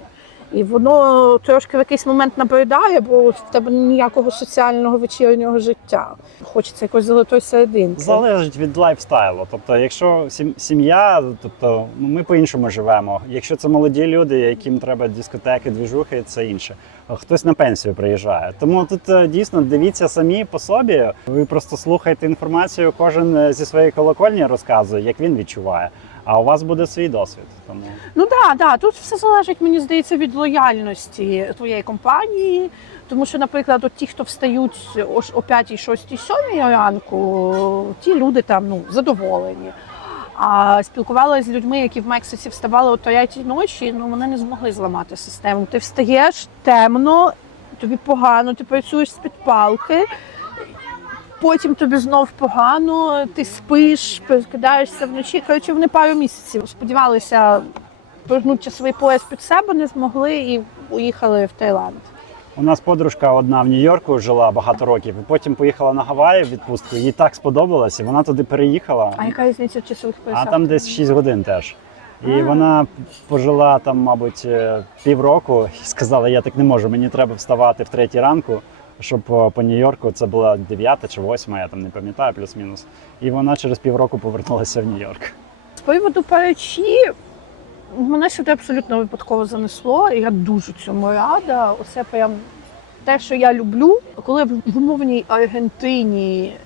І воно трошки в якийсь момент набридає, бо в тебе ніякого соціального вечірнього життя. Хочеться якоїсь золотої серединки. Залежить від лайфстайлу. Тобто, якщо сім'я, тобто ми по-іншому живемо. Якщо це молоді люди, яким треба дискотеки, двіжухи, це інше. Хтось на пенсію приїжджає. Тому тут дійсно дивіться самі по собі. Ви просто слухайте інформацію, кожен зі своєї колокольні розказує, як він відчуває. А у вас буде свій досвід. Тому... Ну так, тут все залежить, мені здається, від лояльності твоєї компанії. Тому що, наприклад, от ті, хто встають о 5, 6, 7 ранку, ті люди там задоволені. А спілкувалася з людьми, які в Мексиці вставали о 3 ночі, вони не змогли зламати систему. Ти встаєш темно, тобі погано, ти працюєш з-під палки. Потім тобі знов погано, ти спиш, прокидаєшся вночі. Коротше, вони пару місяців сподівалися прогнути часовий пояс під себе, не змогли і уїхали в Таїланд. У нас подружка одна в Нью-Йорку жила багато років, і потім поїхала на Гаваї в відпустку. Їй так сподобалось, і вона туди переїхала. А яка різниця в часових поясах? А там десь 6 годин теж. І А. вона пожила там, мабуть, півроку і сказала, я так не можу, мені треба вставати в 3 ранку, щоб по Нью-Йорку це була 9 чи 8, я там не пам'ятаю, плюс-мінус. І вона через півроку повернулася в Нью-Йорк. З приводу Парижі, мене сюди абсолютно випадково занесло, і я дуже цьому рада. Оце прям те, що я люблю. Коли в умовній Аргентині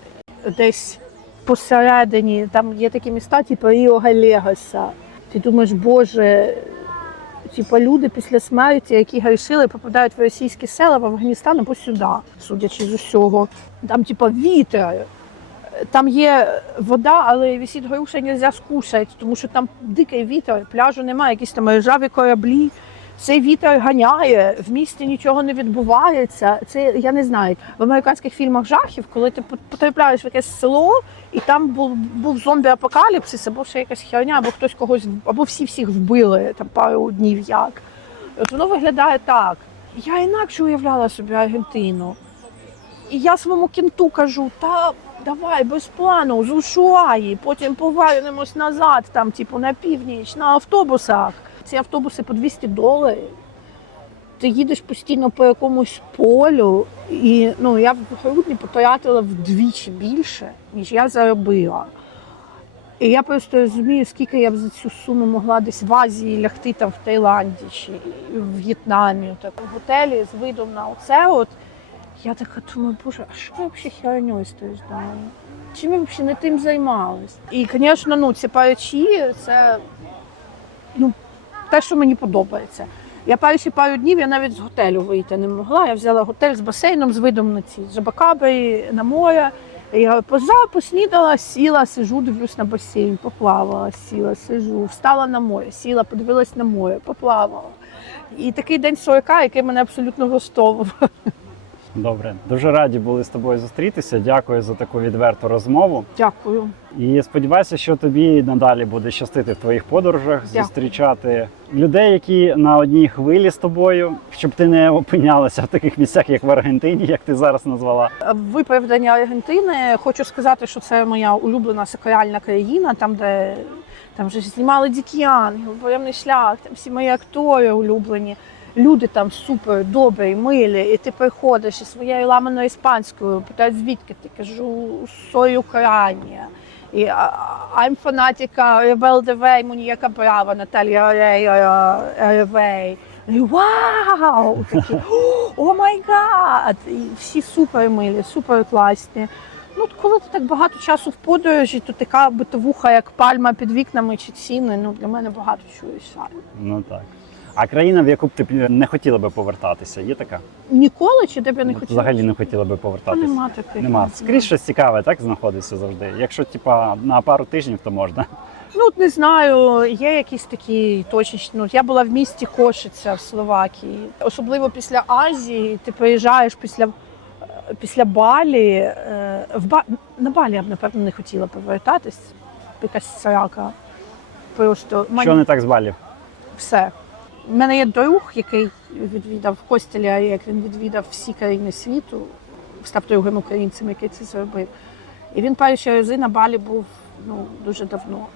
десь посередині, там є такі міста, типу Ріо-Галегоса, ти думаєш, боже, типу люди після смерті, які грішили, попадають в російські села, в Афганістан або сюди, судячи з усього. Там типу вітер. Там є вода, але висить груша, не можна скушати, тому що там дикий вітер, пляжу немає, якісь там ржаві кораблі. Цей вітер ганяє, в місті нічого не відбувається. Це, я не знаю, в американських фільмах жахів, коли ти потрапляєш в якесь село, і там був зомбі-апокаліпсис, або ще якась херня, або хтось когось, або всіх вбили там пару днів як. От воно виглядає так. Я інакше уявляла собі Аргентину. І я своєму кінту кажу, та давай, без плану, з Ушуаї, потім повернемось назад, там, типу, на північ, на автобусах. Ці автобуси по $200. Ти їдеш постійно по якомусь полю, і ну, я в грудні потратила вдвічі більше, ніж я заробила. І я просто розумію, скільки я б за цю суму могла десь в Азії лягти, там, в Таїланді чи в В'єтнамі, так, в готелі з видом на оце от. Я така думаю, боже, а що я взагалі херньою страждаю? Чим я взагалі не тим займалась? І, звісно, ну, ці Парижі, це ну, те, що мені подобається. Я перші пару днів я навіть з готелю вийти не могла. Я взяла готель з басейном, з видом на ці Жабакабри, на море. Я поснідала, сіла, сижу, дивлюсь на басейн, поплавала, сіла, сижу, встала на море, сіла, подивилась на море, поплавала. І такий день 40, який мене абсолютно влаштовував. Добре, дуже раді були з тобою зустрітися. Дякую за таку відверту розмову. Дякую. І сподіваюся, що тобі надалі буде щастити в твоїх подорожах, зустрічати людей, які на одній хвилі з тобою, щоб ти не опинялася в таких місцях, як в Аргентині, як ти зараз назвала. В виправданні Аргентини хочу сказати, що це моя улюблена сакральна країна, там, де там вже знімали «Дикий ангел», «Буремний шлях», там всі мої актори улюблені. Люди там супер, добрі, милі, і ти приходиш із своєю ламаною іспанською, питають, звідки ти, кажу, «Soy Ucrania». І I'm фанатика Ребел де Вей, Мунієка Брава, Наталія Ревей. І вау! Такі, о май гад! І всі супер милі, супер класні. Ну, коли ти так багато часу в подорожі, то така битовуха, як пальма під вікнами чи ціни, ну, для мене багато чуєш. Ну так. А країна, в яку б ти не хотіла би повертатися, є така? Ніколи чи де б я не хотіла? Взагалі не хотіла би повертатися? Нема таких. Нема. Скрізь щось цікаве, так, знаходиться завжди. Якщо, типа, на пару тижнів, то можна. Ну, от не знаю, є якісь такі точечні. Ну, я була в місті Кошиця в Словакії. Особливо після Азії, ти приїжджаєш після Балі. На Балі я б, напевно, не хотіла повертатись. Якась срака. Просто Що не так з Балі? Все. У мене є друг, який відвідав Костеля, як він відвідав всі країни світу, став другим українцем, який це зробив. І він перші рази на Балі був дуже давно.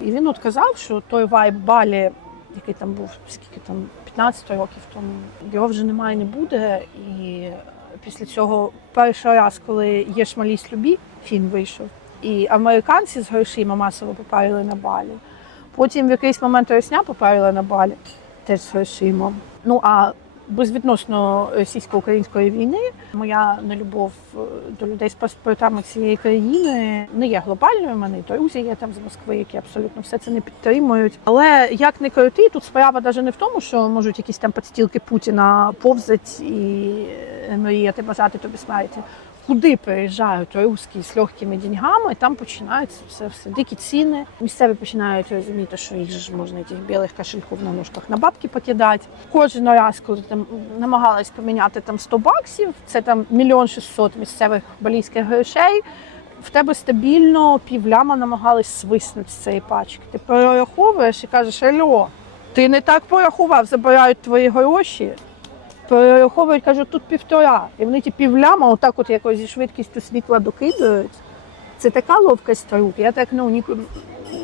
І він от казав, що той вайб Балі, який там був, скільки там, 15 років тому, його вже немає, не буде. І після цього перший раз, коли «Є ж малість любі», фільм вийшов, і американці з грошима масово попарили на Балі. Потім в якийсь момент Росня попарила на Балі, теж з грошима. Ну, а безвідносно російсько-української війни моя нелюбов до людей з паспортами цієї країни не є глобальною. У мене і друзі є там з Москви, які абсолютно все це не підтримують. Але як не крути, тут справа навіть не в тому, що можуть якісь там підстілки Путіна повзать і мріяти бажати тобі смерті. Куди приїжджають русські з легкими деньгами, там починаються все дикі ціни. Місцеві починають розуміти, що їх ж можна тих білих кошельків на ножках на бабки покидати. Кожен раз, коли там намагалась поміняти там $100, це там 1 600 000 місцевих балійських грошей, в тебе стабільно півляма намагались свиснути з цієї пачки. Ти перераховуєш і кажеш, алло, ти не так порахував, забирають твої гроші. перераховують, кажуть, тут 1,5. І вони ті півляма отак от якось зі швидкістю світла докидають. Це така ловкость рук. Я так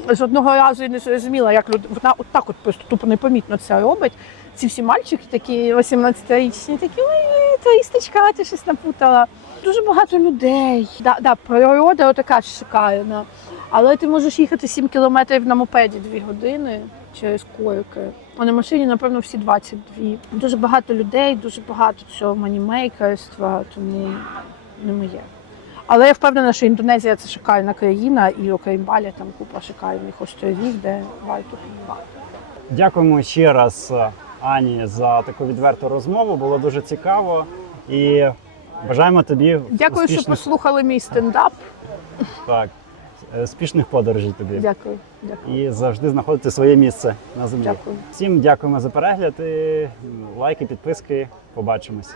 жодного разу і не зрозуміла, як вона отак от просто тупо непомітно це робить. Ці всі мальчики такі 18-річні, такі, ой, туристочка, ти щось напутала. Дуже багато людей. Да, природа така шикарна. Але ти можеш їхати 7 кілометрів на мопеді 2 години через корки. А на машині, напевно, всі 22. Дуже багато людей, дуже багато цього манімейкерства, тому не моє. Але я впевнена, що Індонезія – це шикарна країна, і окрім Балі там купа шикарних островів, де варто побувати. Дякуємо ще раз Ані за таку відверту розмову. Було дуже цікаво. І бажаємо тобі Дякую, успішних, що послухали мій стендап. так, успішних подорожей тобі. Дякую. І завжди знаходити своє місце на землі. Дякую. Всім дякуємо за перегляд. І лайки, підписки. Побачимось.